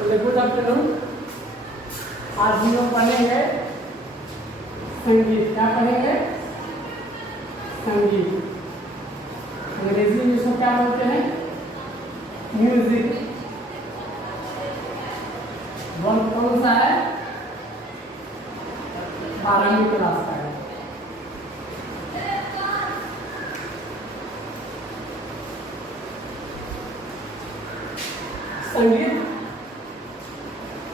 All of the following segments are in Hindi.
तो गुड आफ्टरनून। आज हम लोग पढ़ेंगे संगीत। क्या पढ़ेंगे? संगीत। अंग्रेजी में इसको क्या बोलते हैं? म्यूजिक। कौन सा है? 12वीं क्लास का है। संगीत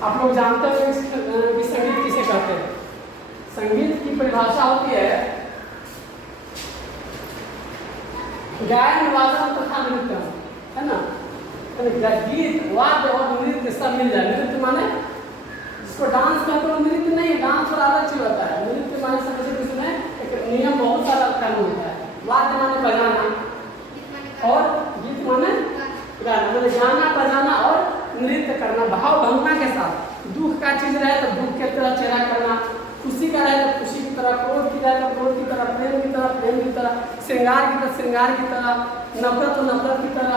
आप लोग जानते हो कि संगीत किसे कहते हैं? संगीत की परिभाषा होती है गायन, वादन तथा नृत्य, है ना? गीत, वाद्य और नृत्य सब मिल जाए। नृत्य माने इसको डांस कहते हो, नृत्य नहीं। डांस और अलग चीज होता है। नृत्य माने समझे कि इसमें एक नियम बहुत सारा कर्म होता है। वाद्य माने बजाना और गीत माने गाना, मतलब गाना बजाना और नृत्य करना भाव भावना के साथ। दुख का चीज रहे तो दुख के तरह चेहरा करना, खुशी का रहे तो खुशी की तरह, क्रोध की रहे तो क्रोध की तरह, प्रेम की तरह प्रेम की तरह, श्रृंगार की तरह श्रृंगार की तरह, नफरत तो नफरत की तरह,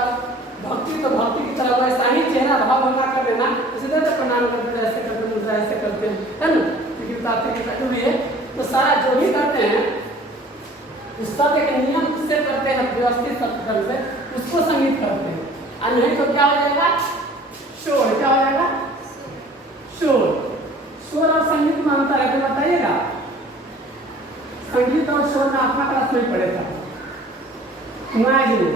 भक्ति तो भक्ति की तरह। वैसा ही चेहरा भाव भावना कर देना। इसी तरह प्रणाम करते ऐसे करते ऐसे करते है ना, क्योंकि तो सारा जो भी करते हैं उस सब एक नियम से करते हैं, व्यवस्थित ढंग से, उसको संगीत करते हैं। और नहीं तो क्या हो जाएगा? शोर। क्या हो जाएगा? शोर। शोर और संगीत में अंतर है तो बताइएगा। संगीत और शोर में अपना क्लास में पड़ेगा नॉइज में।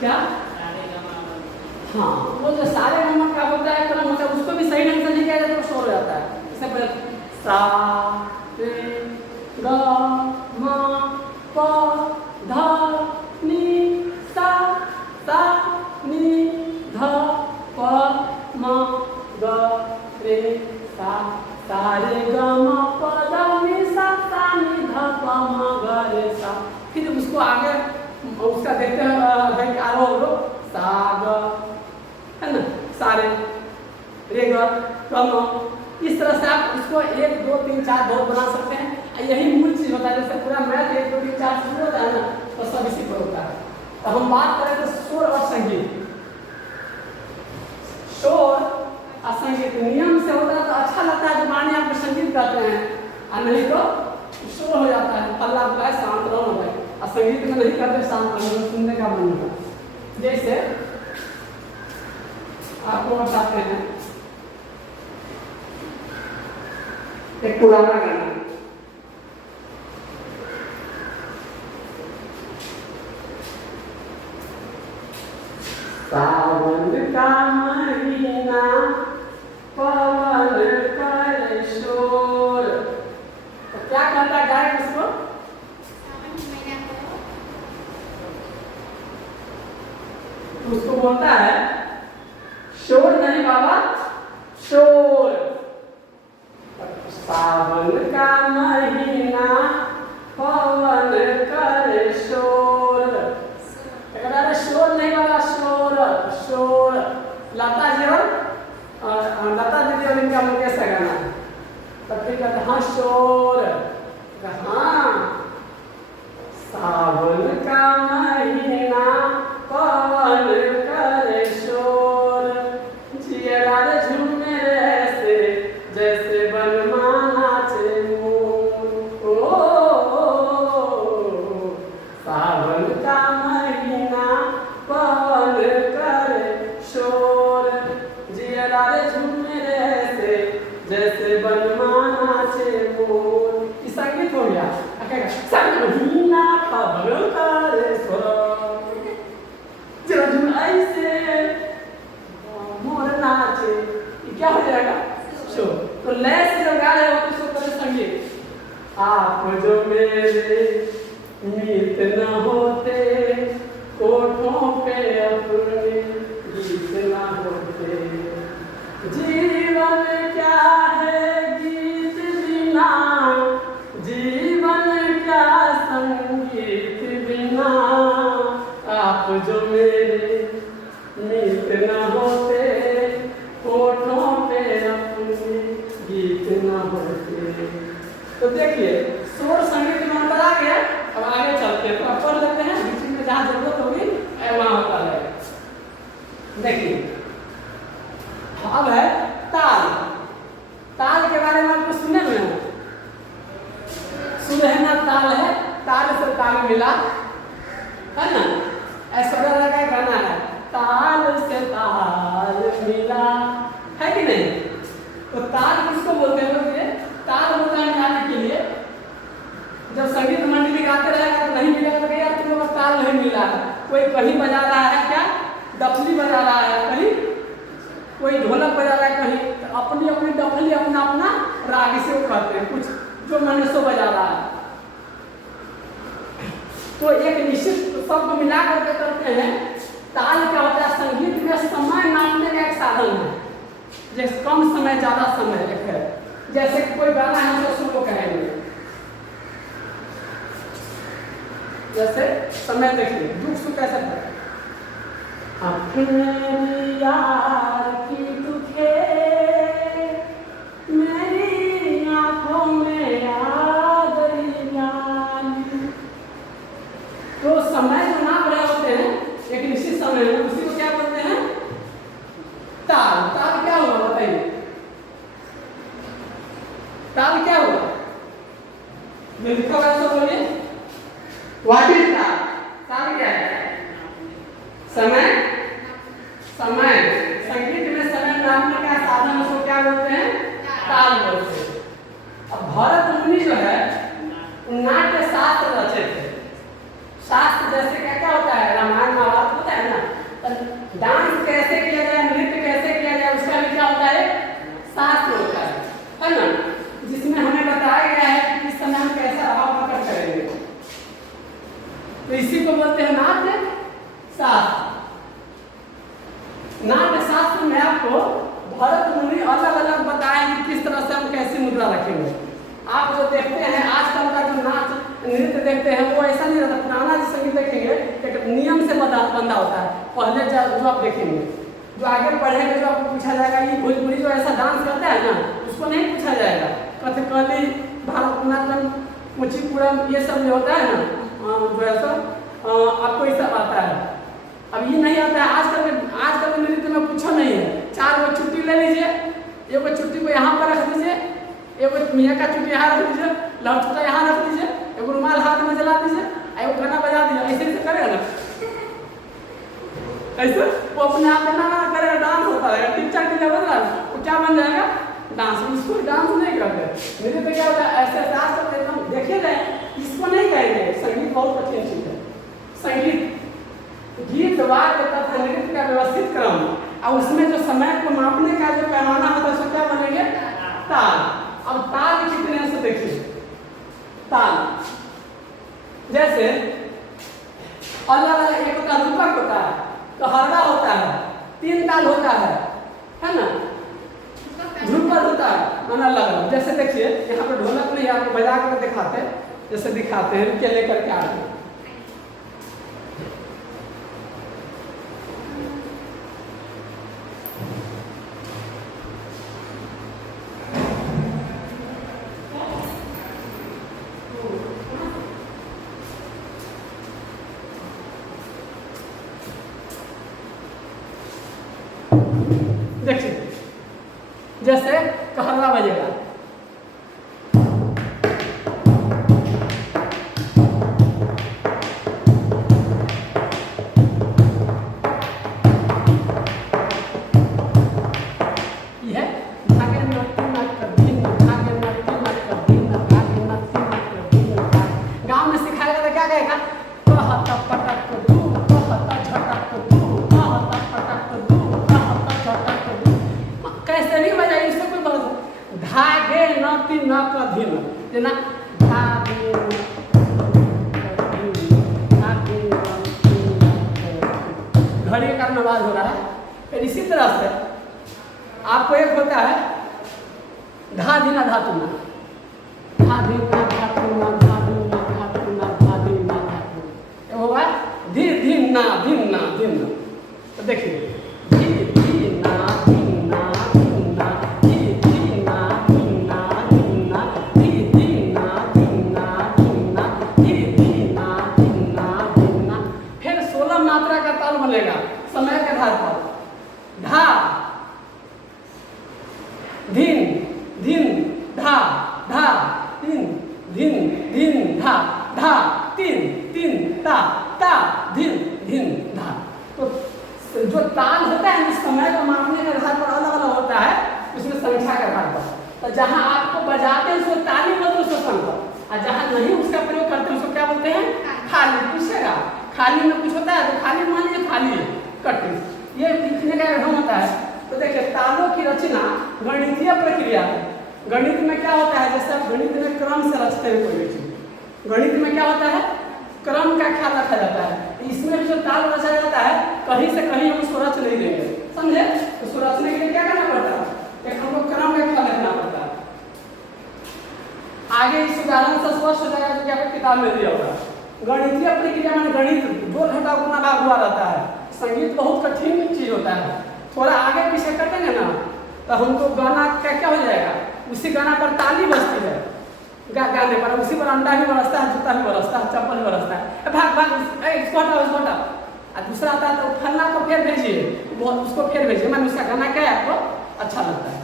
क्या? हाँ, वो जो सारे नंबर का होता है क्रम होता है, उसको भी सही ढंग से नहीं किया जाए तो शोर हो जाता है। इससे पहले सा रे ग म प ध नि सा नि ध प म ग रे सा रे ग म प ध नि सा नि ध प म ग रे सा। फिर उसको आगे उसका देखते हैं आरोह सा ग, है ना, सारे रे ग म। इस तरह से आप इसको 1 2 3 4 बहुत बना सकते हैं। यही मूल चीज होता है। जैसे पूरा मैथ 1 2 3 4 शुरू होता है ना, तो सब इसी पर होता है। तो हम बात करें तो शोर और संगीत। शोर और संगीत नियम से होता है तो अच्छा लगता है, जो माने आप संगीत गाते हैं, और नहीं तो शोर हो जाता है। पल्ला बुलाए शांत रहो भाई, और संगीत में नहीं करते शांत रहो, सुनने का मन होगा। जैसे आपको बताते हैं एक पुराना गाना। सावन का महीना पवन करे शोर। तो क्या कहता है गायक उसको? उसको बोलता है शोर नहीं बाबा, शोर। सावन का महीना पवन करे शोर। शोर नहीं बाबा, शोर शोर। लता जी और इनका मुकेश का गाना। तब फिर कहते हाँ शोर। हाँ, सावन का महीना पवन करे शोर, जिया झूमे ऐसे जैसे बनमाना चे मोर। सावन का महीना पवन करे शोर, जिया झूमे ऐसे जैसे बनमाना चे मोर। ये संगीत हो गया। महीना पवन करे शोर, जरा झूम ऐसे मोर नाचे। ये क्या हो जाएगा? शोर। तो लय से जब गा रहे हो तो उसको करे संगीत। आप जो मेरे मीत न होते, कोठों पे अपने गीत न होते। जीवन क्या है गीत बिना, जीवन क्या संगीत बिना। आप जो मेरे मीत न होते, कोठों पे अपने गीत न होते। तो देखिए शोर संगीत में अंतर आ गया। अब आगे चलते हैं तो अब पढ़ लेते हैं, बीच में जहाँ जरूरत होगी वहाँ होता है। कोई कहीं बजा रहा है क्या, डफली बजा रहा है, कहीं कोई ढोलक बजा रहा है, कहीं तो अपनी अपनी डफली अपना अपना राग से वो करते हैं, कुछ जो मन सो बजा रहा है। तो एक निश्चित शब्द मिला करके करते हैं। ताल क्या होता है, संगीत में समय नापने का एक साधन है, जैसे कम समय ज्यादा समय एक है। जैसे कोई गाना है तो सुन को कहेंगे, जैसे समय देखिए दुख सुख कैसे है, अपने यार की दुखे मेरी आंखों में आ गई जानी। तो समय जो नाप रहे होते हैं एक निश्चित समय में, उसी को क्या बोलते हैं, ताल। ताल क्या हुआ बताइए, ताल क्या हुआ, लिखा हुआ है तो बोलिए, व्हाट इज ताल? ताल क्या है, समय। समय संगीत में समय नापने का साधन, उसको क्या बोलते हैं, ताल बोलते हैं। अब भरत मुनि जो है नाट्य शास्त्र रचे थे। शास्त्र जैसे क्या क्या होता है, रामायण महाभारत होता है ना, तो डांस कैसे किया जाए, नृत्य कैसे किया जाए, उसका भी क्या होता है, शास्त्र होता है ना, जिसमें हमें बताया गया है कि किस समय हम कैसा भाव प्रकट करेंगे। तो इसी को बोलते हैं नाट्य शास्त्र। नाट्य शास्त्र में आपको भरत मुनि अलग अलग बताए कि किस तरह से हम कैसी मुद्रा रखेंगे। आप जो देखते हैं आजकल का जो नाच नृत्य देखते हैं वो ऐसा नहीं रहता। पुराना जो संगीत देखेंगे एक नियम से बंधा होता है। पहले जो आप देखेंगे, जो आगे पढ़ेंगे, जो आपको पूछा जाएगा ये भोजपुरी जो ऐसा डांस करता है ना, उसको नहीं पूछा जाएगा। कथकली, भारतनाट्यम, कुचिपुड़म, ये सब जो होता है ना, जो ऐसा आपको ये सब आता है। अब ये नहीं आता है आजकल के नृत्य में कुछ नहीं है। 4 गो छुट्टी ले लीजिए, एक छुट्टी को यहाँ पर रख दीजिए, एक मियाँ का चुट्टी यहाँ रख दीजिए, लौटता यहाँ रख दीजिए, एक रुमाल हाथ में जला दीजिए, एक गाना बजा दीजिए, ऐसे ऐसे करेगा ना, ऐसे वो अपने आप में ना करेगा, डांस होता है। टिक-टक टिक बज रहा है, वो क्या बन जाएगा, डांस। उसको डांस नहीं करते। नृत्य क्या होता है, ऐसे डांस करते एकदम देखे जाए, इसको नहीं कहेंगे। संगीत बहुत कठिन चीज है। संगीत गीत वाद्य तथा नृत्य का व्यवस्थित क्रम, और उसमें जो समय को मापने का जो पैमाना होता है, उसको क्या बनेंगे, ताल। अब ताल कितने से देखिए, ताल जैसे अलग अलग, एक होता रूपक होता है, तो हरदा होता है, 3 ताल होता है ना, ध्रुपद होता है, अलग अलग। जैसे देखिए यहाँ पे ढोलक नहीं, आपको बजा कर दिखाते हैं, जैसे दिखाते हैं, रुके लेकर के आते हैं। देखिए जैसे कहरवा बजेगा, गाँव में सिखाएगा तो क्या कहेगा, कैसे नहीं बजाइए, इससे कोई बात। धागे नती न कधीन, ना धागे घड़ी का नवाज हो रहा है। फिर इसी तरह से आपको एक होता है धा धीना धातुना, धा धीना धातुना, धा धीना धातुना, धा धीना धातुना, ये होगा धी धीना धीना धीना। तो देखिए समय के आधार पर धा धीन धीन धा धा तीन धीन धीन धा धा तीन तीन ता ता धीन धीन धा। तो जो ताल होता है समय को मापने के आधार पर अलग अलग होता है, उसमें संख्या के आधार पर। तो जहाँ आपको बजाते हैं उसको ताली बोलते हैं, उसको संख्या, और जहाँ नहीं उसका प्रयोग करते हैं उसको क्या बोलते हैं, खाली। पूछेगा खाली में कुछ होता है तो खाली मान लीजिए खाली है कट, ये लिखने का ढंग होता है। तो देखिए तालों की रचना गणितीय प्रक्रिया है। गणित में क्या होता है, जैसे आप गणित में क्रम से रचते हैं कोई भी चीज, गणित में क्या होता है क्रम का ख्याल रखा जाता है। इसमें भी जो ताल रचा जाता है कहीं से कहीं हम उसको रच नहीं देंगे, समझे। उसको रचने के लिए क्या करना पड़ता है, एक हमको क्रम का ख्याल रखना पड़ता है। आगे इस उदाहरण से स्पष्ट हो जाएगा जो कि आपको किताब में दिया होगा। गणितीय प्रक्रिया में गणित जोड़ घटाव गुणा भाग हुआ रहता है। संगीत बहुत कठिन चीज होता है, थोड़ा आगे पीछे कर देंगे ना तो हमको गाना क्या हो जाएगा, उसी गाना पर ताली बजती है, गाने पर उसी पर अंडा भी बरसता है, जूता भी बरसता है, चप्पल भी बरसता है, भाग भाग इसको हटाओ। और दूसरा आता है तो फलना को फिर भेजिए, उसको फिर भेजिए, मैंने उसका गाना क्या है आपको अच्छा लगता है।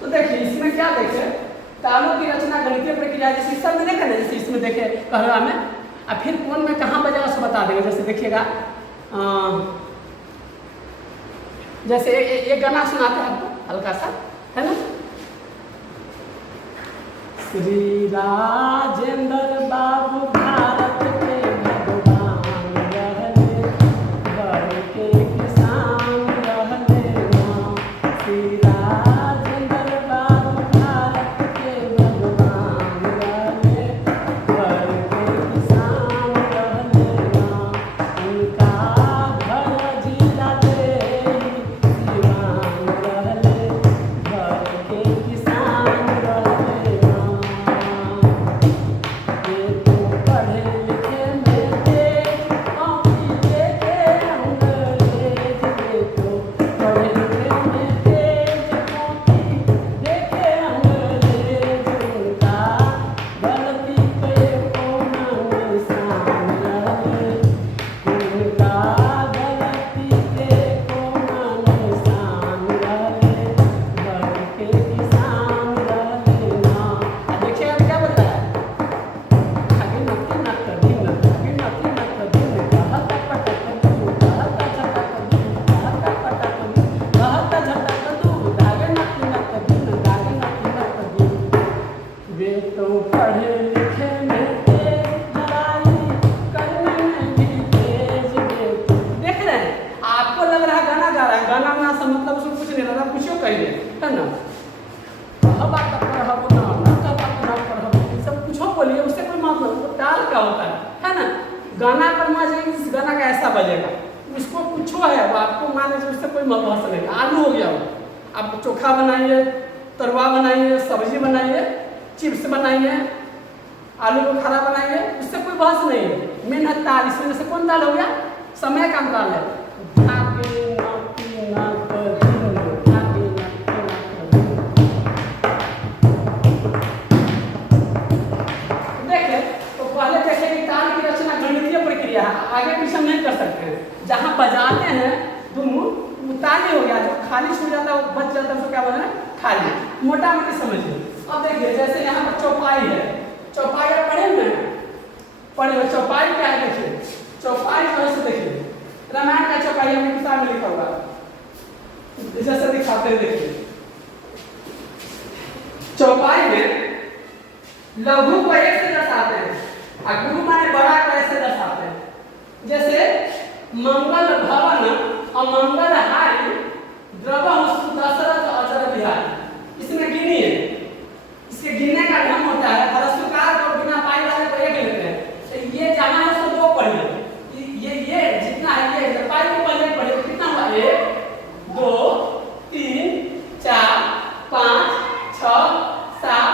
तो देखिए इसमें क्या देखे, तालों की रचना गणितीय प्रक्रिया जैसे इस सब में देखे ना, जैसे इसमें देखे पहला में, और फिर कौन में कहाँ बजेगा उसको बता देंगे। जैसे देखिएगा जैसे एक गाना सुनाते हैं आपको हल्का सा, है ना। श्री राजेंद्र बाबू भारत के भगवान रहले, घर के किसान रहले ना। श्री राजेंद्र बाबू भारत के भगवान रहले, घर के किसान रहले ना। उनका घर जिला देही दीवान रहले, घर के किसान रहले ना। ये तो पढ़े लिखे में तेज, कॉपी लेके अंग्रेज। ये तो पढ़े लिखे में तेज, कॉपी लेके अंग्रेज। उनका गलती पे कोना निशान रहले, उनका गलती पे कोना निशान रहले, घर के किसान रहले ना। अब देखिए अब क्या बोल रहा है, आगे नती नत दिन, आगे नती नत दिन, कहत पटक दू, कहत झटक दू, कहत पटक दू, कहत झटक दू, आगे नती नत दिन, आगे नती नत दिन। वे तो पढ़े लिखे में तेज, लड़ाई करने में भी तेज। वे तो देख रहे हैं, आपको लग रहा है गाना गा रहा है, गाना ना से मतलब उसमें कुछ नहीं रहा, कुछ कहिए, है ना। बात पढ़ब ना ना पढ़ब, सब कुछ बोलिए, उससे कोई मतलब तो ताल क्या होता है ना। गाना पर मान जाएंगे इस गाना का ऐसा बजेगा, उसको कुछ है वो आपको मान लीजिए, उससे कोई मतलब नहीं। आलू हो गया, आप चोखा बनाइए, तरुआ बनाइए, सब्जी बनाइए, चिप्स बनाइए, आलू को खड़ा बनाइए, उससे कोई बहस नहीं है। मेन है ताल, इसमें से कौन ताल हो गया, समय का ताल है। धागे नाती नात दिन, धागे नाती नात दिन। देखिए तो पहले देखे कि ताल की रचना गणितीय प्रक्रिया है, आगे पीछे हम नहीं कर सकते हैं। जहाँ बजाते हैं दोनों ताली हो गया, जो खाली छूट जाता है वो बच जाता है, उसको क्या बोलते हैं खाली, मोटा मोटी समझिए। अब देखिए जैसे यहाँ पर चौपाई है, चौपाई आप पढ़े हुए हैं, पढ़े हुए। चौपाई क्या है देखिए, चौपाई जो है देखिए रामायण का चौपाई हमने किताब में लिखा हुआ है, जैसे दिखाते हैं। देखिए चौपाई में लघु को एक से दर्शाते हैं और गुरु माने बड़ा को ऐसे दर्शाते हैं। जैसे मंगल भवन अमंगल हारी, द्रवहु दशरथ अजर बिहारी। इसमें गिनिए, इसके गिनने का ढंग होता है, हरस्वकार को बिना पाई वाले को एक लेते हैं। तो ये जहाँ है उसको दो पढ़िए, ये जितना है ये पाई को पहले पढ़िए, कितना हुआ 1 2 3 4 5 6 7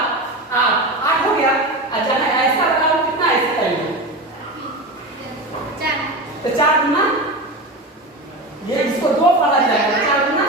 8 हो गया। और जहाँ ऐसा लगा वो कितना ऐसा चाहिए, 4। तो 4 गुना ये, इसको 2 पढ़ा जाएगा, 4 गुना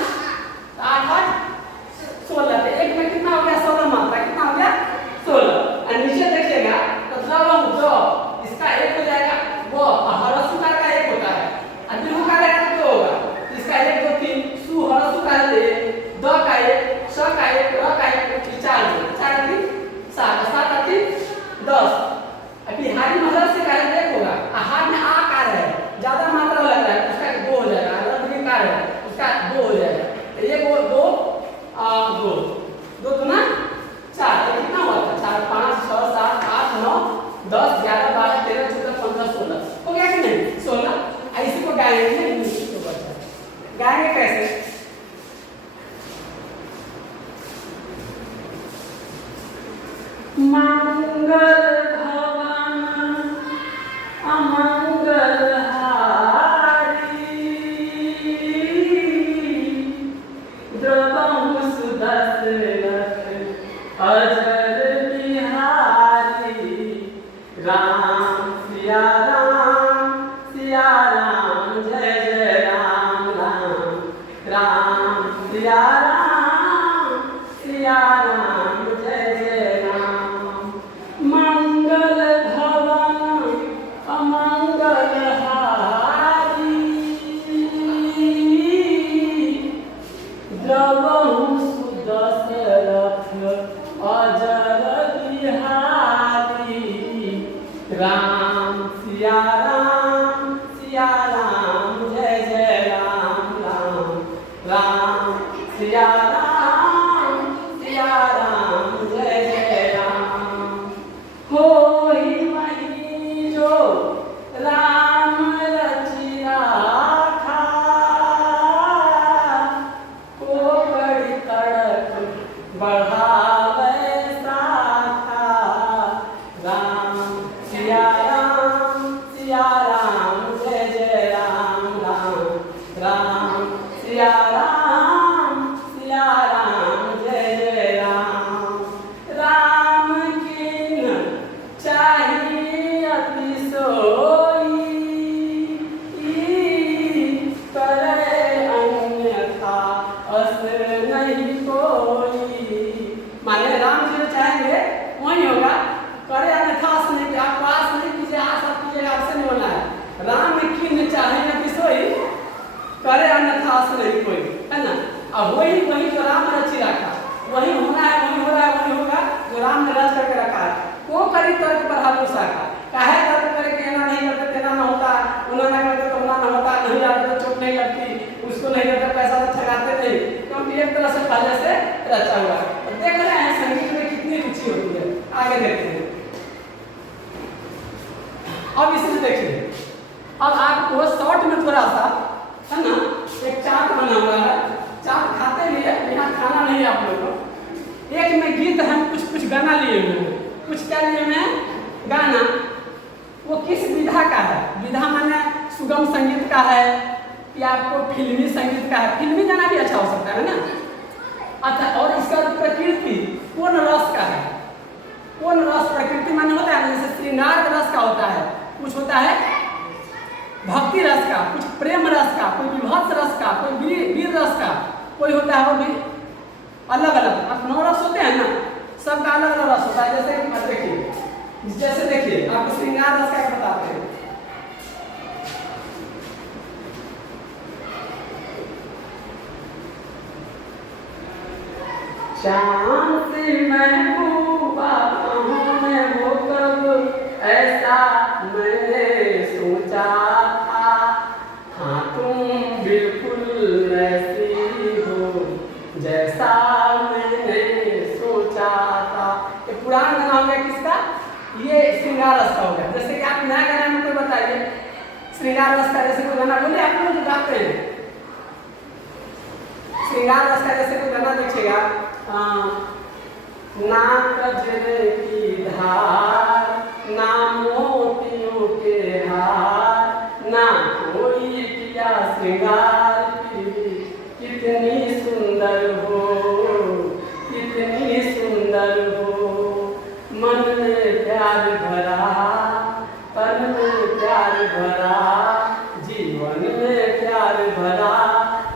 गाएंगे कैसे? मंगल भवन अमंगल हारी, द्रवहु सुदशरथ अजर बिहारी। राम सिया राम जय जय राम राम, राम सिया राम जय जय राम। मंगल भवन अमंगल हारी, द्रवहु सुदशरथ अजर बिहारी। राम सिया राम जय जय राम राम, राम सिया राम जय जय राम। होई वही जो राम रचिया था, को बड़ी तड़क बढ़ावे साथा। राम सिया राम जय जय राम राम, राम सिया राम जय जय राम। राम किन चाहिए अति सोई, करे अन्यथा अस नहीं कोई। माने राम जी जो चाहेंगे वही होगा, करे अन्यथा आस नहीं, आप आस नहीं कीजिए, आस आप कीजिएगा, आपसे नहीं होना है। राम किन चाहे अति सोई, करे अन्यथा आस नहीं कोई, है ना। अब वही जो राम ने रची रखा, वही होना है, वही हो रहा है, वही होगा जो राम ने रच करके रखा है। वो करी तर्क पर भरोसा का, काहे तर्क करे कि ना नहीं करते तेना ना होता, उन्होंने करते तो ना होता, नहीं जाते तो चोट नहीं लगती, उसको नहीं करते पैसा तो ठगाते नहीं, क्योंकि एक तरह से पहले से रचा हुआ है। देख रहे हैं संगीत में कितनी रुचि होती है। आगे देखते हैं, अब इसमें देखिए, अब आपको शॉर्ट में थोड़ा सा, है ना, एक चार्ट बना हुआ है। चार्ट खाते भी है, यहाँ खाना नहीं है आप लोग को। एक में गीत हम कुछ गाना लिए हुए हैं, कुछ क्या लिए हुए हैं गाना। वो किस विधा का है? विधा माने सुगम संगीत का है या आपको फिल्मी संगीत का है? फिल्मी गाना भी अच्छा हो सकता है ना। अच्छा, और इसका प्रकृति कौन रस का है? कौन रस प्रकृति माने होता है, जैसे श्रृंगार रस का होता है, कुछ होता है भक्ति रस का, कुछ प्रेम रस का, कोई विभत्स रस का, कोई वीर रस का, कोई होता है वो भी अलग अलग। अब 9 रस होते हैं ना, सबका अलग अलग रस होता है। जैसे देखिए आपको श्रृंगार रस का बताते हैं। शाम से महबूबा मैं वो कब ऐसा मैंने सोचा था, हाँ तुम बिल्कुल ऐसी हो जैसा मैंने सोचा था। ये पुराना गाना हो गया किसका? ये श्रृंगार रस का हो गया। जैसे कि आप नया गाना में कोई बताइए श्रृंगार रस का, जैसे कोई गाना बोले आप लोग गाते हैं श्रृंगार रस का, जैसे कोई गाना देखिएगा, ना कजरे की धार, ना मोतियों के हार, ना कोई किया श्रृंगार की, कितनी सुंदर हो, कितनी सुंदर हो। मन में प्यार भरा, तन में प्यार भरा, जीवन में प्यार भरा,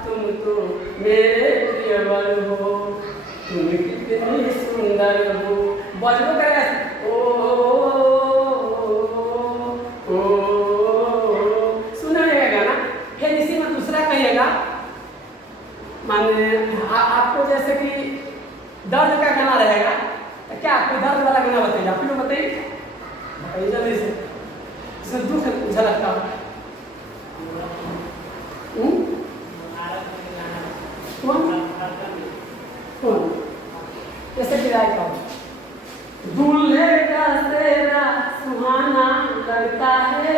तुम तो मेरे प्रियवर हो, तुम कितनी सुंदर हो। बजबो करेगा ओ सुनिएगा गाना। फिर इसी में दूसरा कहिएगा, माने आपको जैसे कि दर्द का गाना रहेगा, तो क्या कोई दर्द वाला गाना बताइए, आप लोग बताइए जल्दी से, जिसमें दुख झलकता हो। कौन? जैसे कि राय का दूल्हे का सेहरा सुहाना लगता है,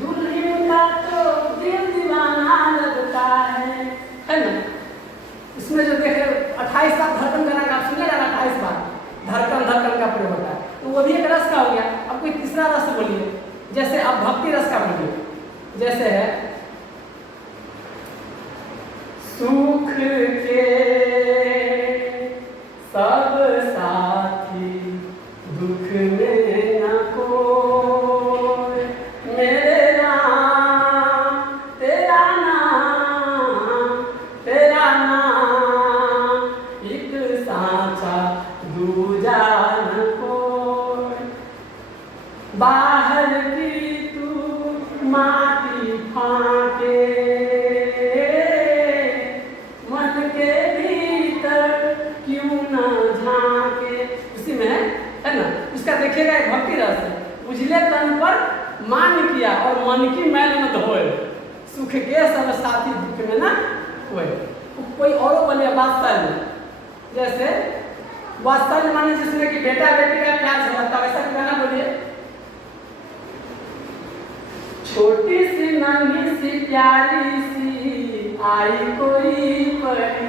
दुल्हन का तो दिल दीवाना लगता है, वो भी एक रस का हो गया। अब कोई तीसरा रस बोलिए, जैसे आप भक्ति रस का बोलिए, जैसे है सुख के सब साथी दुख में न कोई, मेरे नाम तेरा नाम तेरा नाम, एक साचा दूजा न कोई, बाहर की तू माटी फाके, मन के भीतर क्यों ना झांके। उसी में है ना, इसका देखिएगा एक भक्ति रस है। उजले तन पर मान किया और मन की मैल न धोए, सुख के सब साथी दुख में ना कोई। कोई और बोले वात्सल्य, जैसे वात्सल्य माने जिसमें कि बेटा बेटी का प्यार से रहता है, वैसा गाना बोलिए। छोटी सी नन्ही सी प्यारी सी आई कोई परी,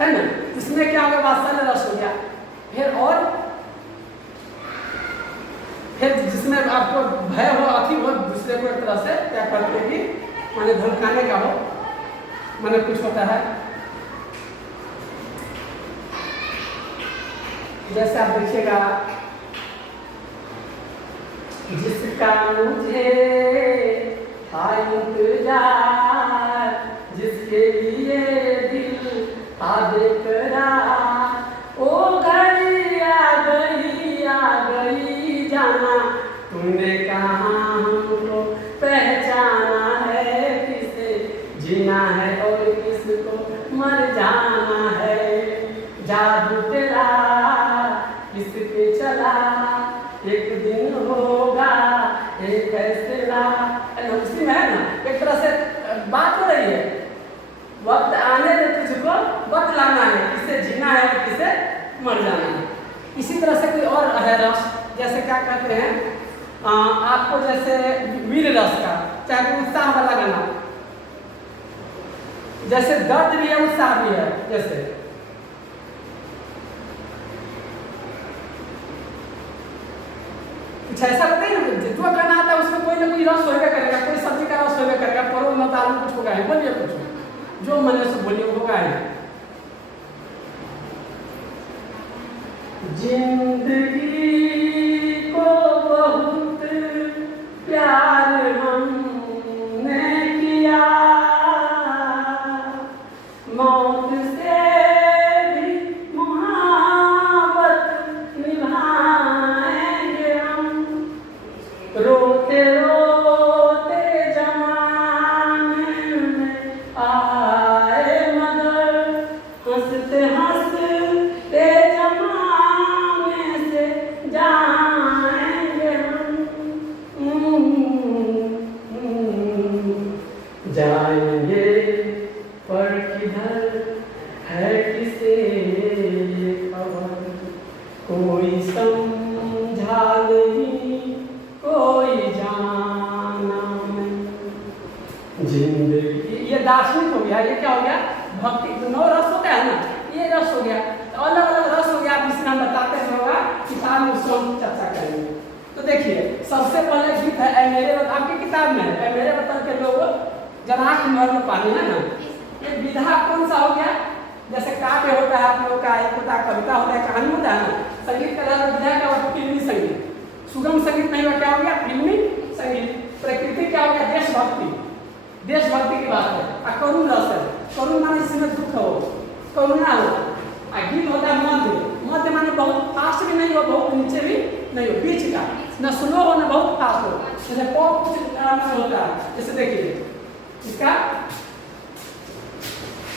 है ना, इसमें क्या होगा, वात्सल्य रस हो गया। फिर जिसमें आपको भय हो, अति हो, दूसरे को एक तरह से क्या करते कि माने धमकाने का हो, माने कुछ होता है। जैसे आप देखिएगा, जिसका मुझे था इंतजार, जिसके लिए दिल था बेकरार, ओ घड़ी आ गई जाना, तुमने कहाँ हमको पहचाना है, किसे जीना है और किसको मर जाना है, जादू तेरा किस पे चला, एक दिन होगा एक फैसला। उसी में है ना, एक तरह से बात हो रही है, वक्त आने दे तुझको बतलाना है, किसे जीना है और किसे मर जाना है। इसी तरह से कोई और है रस, जैसे क्या कहते हैं, आपको जैसे वीर रस का, चाहे उत्साह वाला गाना, जैसे दर्द भी है उत्साह भी है, जैसे कुछ ऐसा बताइए ना, जो गाना आता है उसमें कोई ना कोई रस होगा करेगा, कोई सब्जी का रस होगा करेगा, परोल मत आलू कुछ होगा है, बोलिए कुछ जो मन से बोलिए होगा है। जिंदगी को बहुत प्यार हमने किया, मौत से भी मोहब्बत निभाएंगे हम, रोते रोते जमाने में आए मगर, हंसते हंसते जमाने से जाएंगे हम, जाएंगे पर किधर है किसे ये खबर, कोई समझा नहीं कोई जाना नहीं। जिंदगी ये दार्शनिक हो गया, ये क्या हो गया, भक्ति। तो 9 रस होता है ना, ये रस हो गया, तो अलग अलग रस हो गया। आप इसमें हम बताते हैं होगा, किताब में उसको हम चर्चा करेंगे। तो देखिए, सबसे पहले गीत है ऐ मेरे वतन, आपकी किताब में है ऐ मेरे वतन के लोग जरा आँख में पानी, है ना। ये विधा कौन सा हो गया, जैसे काव्य होता है आप लोग का, एक होता है कविता होता है, कहानी होता है ना, संगीत का विधा का और फिल्मी संगीत, सुगम संगीत नहीं हुआ, क्या हो गया फिल्मी संगीत। प्रकृति क्या हो गया, देशभक्ति, देशभक्ति की बात है। करुण रस है, करुण माने इसमें दुख हो, करुणा हो। गीत होता है मध्य, मध्य माने बहुत फास्ट भी नहीं हो, बहुत नीचे भी नहीं हो, बीच का, न स्लो हो न बहुत फास्ट हो, जैसे पॉप होता है। जैसे देखिए इसका,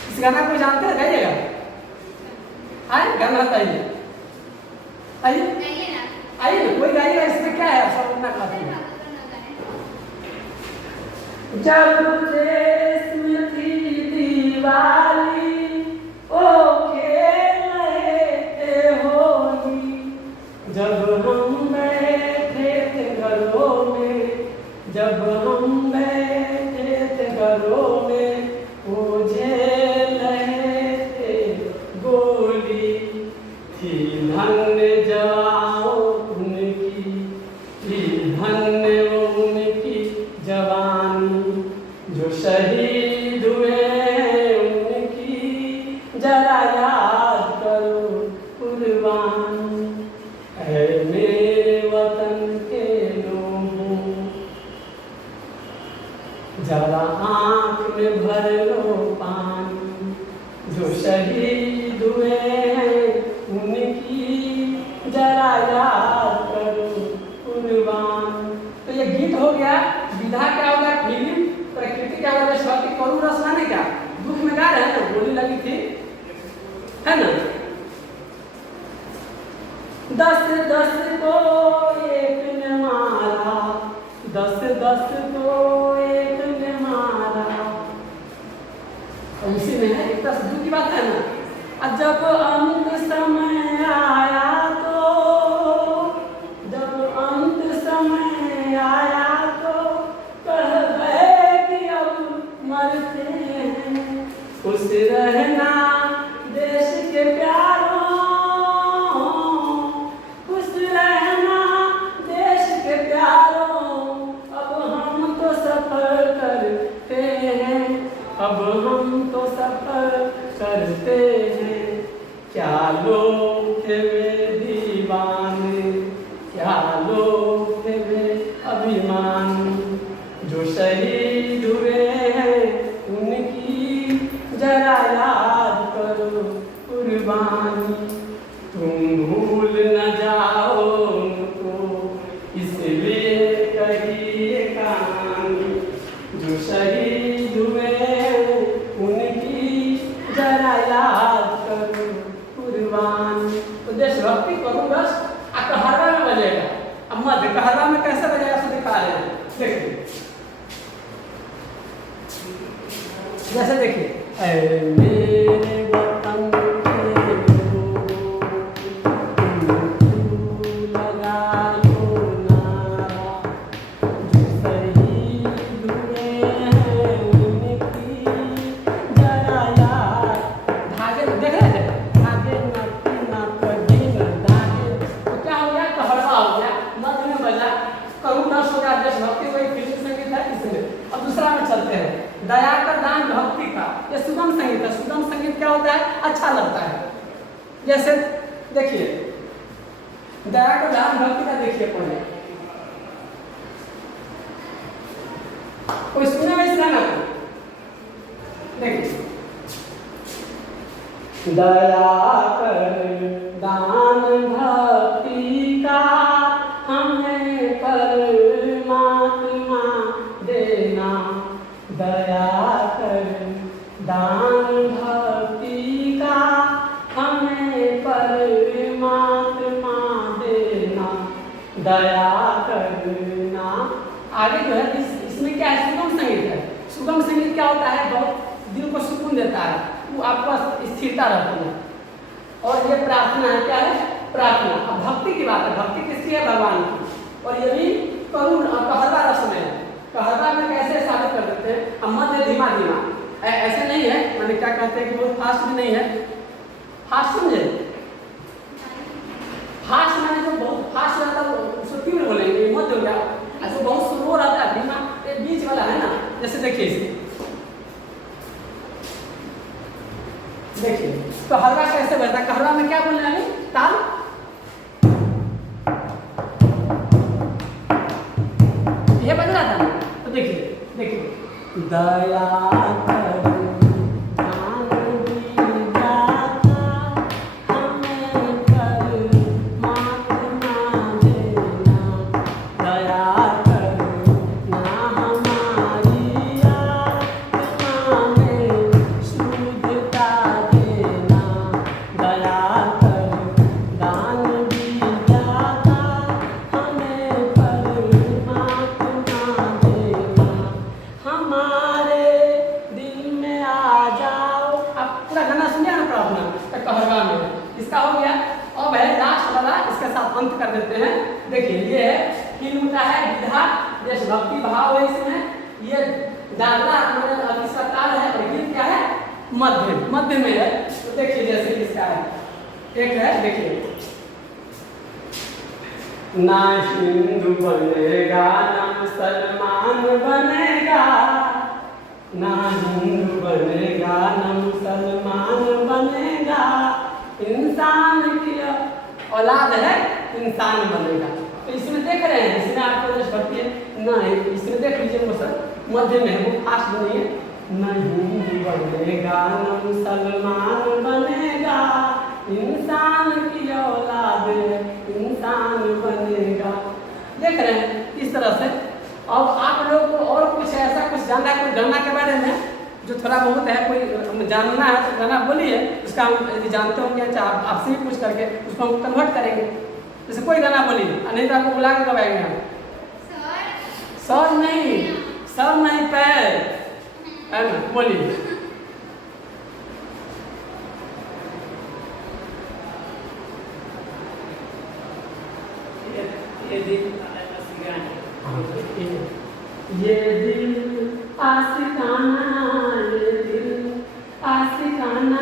इस गाना को जानते हैं, गाइएगा, आए गाना बताइए, आइए आइए ना, कोई गाइएगा, इसमें क्या है, सब अपना खाते हैं। जब देश में थी दिवाली, ओ खेल रहे थे होली, जब हम बैठे थे घरों में, जब हम बैठे थे घरों में, वो झेल रहे थे गोली, थी धन्य जवानी जो शहीद हुए उनकी जरा याद करो कुर्बानी, है मेरे वतन के लोगों, जरा आँख में भर लो पानी, जो शहीद हुए हैं उनकी जरा याद करो कुर्बानी। तो ये गीत हो गया, विधा क्या हो गया, फीलिंग, प्रकृति क्या हो गया, स्वाति करुण रस माने क्या, दुख में गा रहे हैं ना, गोली लगी थी, है ना। 10-10 को एक ने मारा, 10-10 को एक ने मारा। और इसी में है, एक तरह से दुख की बात है ना। और जब अंत समय आया तो, जब अंत समय आया तो कह गए कि अब मरते हैं, खुश रहना देश के प्यारों, खुश रहना देश के प्यारों, अब हम तो सफर करते हैं, अब हम तो सफर करते हैं। क्या लोग थे वे दीवाने, क्या लोग थे वे अभिमानी, जो शहीद हुए हैं उनकी जरा याद करो कुर्बानी। तुम भूल न जाओ उनको, इसलिए कही ये कहानी, जो शहीद हुए हैं उनकी जरा याद करो कुर्बानी। तो देशभक्ति करुण रस कहरवा में बजेगा। अब मध्य कहरवा में कैसे बजेगा सो दिखा रहे हैं, देखिए जैसे देखिए, ऐ मेरे वतन के लोगों, तुम लगा लो नारा, जो शहीद हुए हैं उनकी जरा याद। धागे देख रहे थे, धागे न कभी न धागे। तो क्या हो गया, कहरवा हो गया, मध्य में बजा, करुण रस हो गया, देशभक्ति वही फिल्म संगीत है इसमें। और दूसरा में चलते हैं, दया का दान भक्ति का, ये सुगम संगीत है। सुगम संगीत क्या होता है, अच्छा लगता है। जैसे देखिए, दया का दान भक्ति का देखिए, कोई सुना में इस गाना को, देखिए, दया कर दान भक्ति का हमें परमात्मा देना, दया कर दान भक्ति का हमें परमात्मा देना, दया करना। आगे जो है इसमें क्या है, सुगम संगीत है। सुगम संगीत क्या होता है, बहुत दिल को सुकून देता है, वो आपका स्थिरता रहती है। और ये प्रार्थना है, क्या है, प्रार्थना। अब भक्ति की बात है, भक्ति किसकी है, भगवान की। और ये भी करुण कहरवा रस में है। कहरवा में कैसे साबित कर देते हैं, अब मध्य धीमा धीमा, ऐसे नहीं है, मैंने क्या कहते हैं कि बहुत फास्ट भी नहीं है, फास्ट समझे, फास्ट मैंने जो बहुत फास्ट रहता है उसको तीव्र बोलेंगे, मध्य हो गया, ऐसे बहुत स्लो रहता है, धीमा बीच वाला है ना। जैसे देखिए इसे, देखिए कहरवा कैसे बजता है, कहरवा में क्या बोलना है, ताल, ये बज रहा था। तो देखिए देखिए, दया कर अंत कर देते हैं। देखिए ये है फिल्म का है विधा, देशभक्ति भाव है इसमें, ये डालना इसका ताल है और गीत क्या है, मध्य, मध्य में है। तो देखिए जैसे इसका है, एक है देखिए, ना हिंदू बनेगा ना मुसलमान बनेगा, ना हिंदू बनेगा ना मुसलमान बनेगा, इंसान की औलाद है इंसान बनेगा। तो इसमें देख रहे हैं, इसमें आपको देशभक्ति है ना, इसमें देख लीजिए मध्य में है, वो फास्ट नहीं है। न हिंदू बनेगा न मुसलमान बनेगा, इंसान की औलाद इंसान बनेगा। देख रहे हैं इस तरह से। अब आप लोग को और कुछ ऐसा कुछ जानना है, कोई गाना के बारे में जो थोड़ा बहुत है, कोई जानना है तो गाना बोलिए, उसका हम यदि जानते हो क्या चाहे आपसे ही पूछ करके उसको हम कन्वर्ट करेंगे। जैसे कोई गाना बोलिए, नहीं तो आपको बुला के दबाएंगे हम। सर नहीं, सर नहीं पैर, है ना, बोलिए। ये दिल आशिकाना, ये दिल आशिकाना,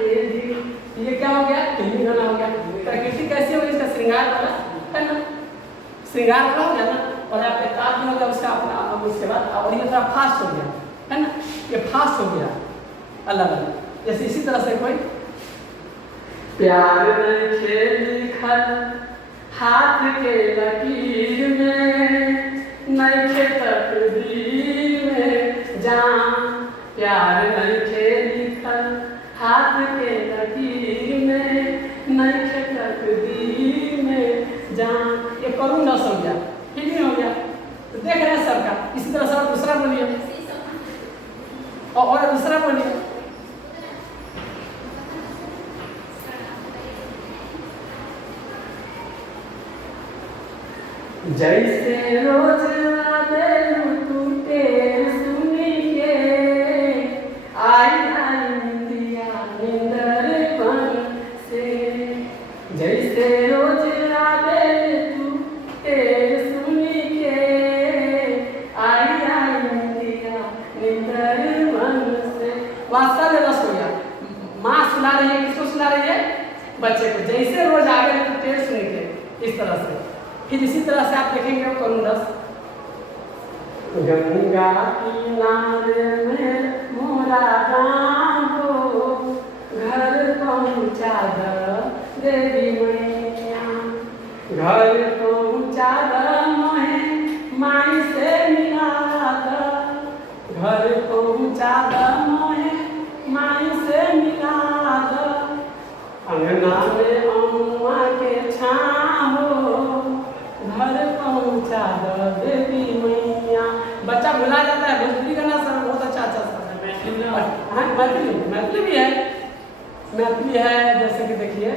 ये दिल। ये क्या हो गया? हिंदी गाना हो गया। प्रकृति कैसी हो गई? इसका श्रृंगार वाला है ना, श्रृंगार वाला हो गया ना। और आपके ताज में हो गया उसका अपना, अब उसके बाद और ये थोड़ा फास्ट हो गया है ना, ये फास्ट हो गया अलग अलग। जैसे इसी तरह से कोई प्यार में खेल लिखल हाथ के लकीर में, नइखे तकदीर में जान, प्यार नइखे लिखल हाथ के लकीर में, नइखे तकदीर में जान। ये करूँ न सो गया, ठीक नहीं हो गया। तो देख रहे हैं सबका। इसी तरह से दूसरा बोलिए, और दूसरा बोलिए। जैसे रोज आवे टूटे सुनी के, आई आई निंदिया निंदर बन से। जैसे रोज आवे टूटे सुनी के, आई आई निंदिया निंदर बन से। वास्तव में रस हो गया। माँ सुना रही है, किसको सुना रही है? बच्चे को। जैसे रोज आवे टूटे सुनी के, इस तरह से। फिर इसी तरह से आप देखेंगे करुण रस। गंगा किनारे में मोरा गाँव हो, घर पहुँचा द देवी मैया, घर पहुँचा द मोहे माई से मिला द, घर पहुँचा द मोहे माई से मिला द। अंगना में अमुआ के छाँव हो, घर पहुँचा दो देवी मैया। बच्चा भुला जाता है। भोजपुरी गाना सर बहुत अच्छा अच्छा सर है। मैथिली भी है, मैथिली है। जैसे कि देखिए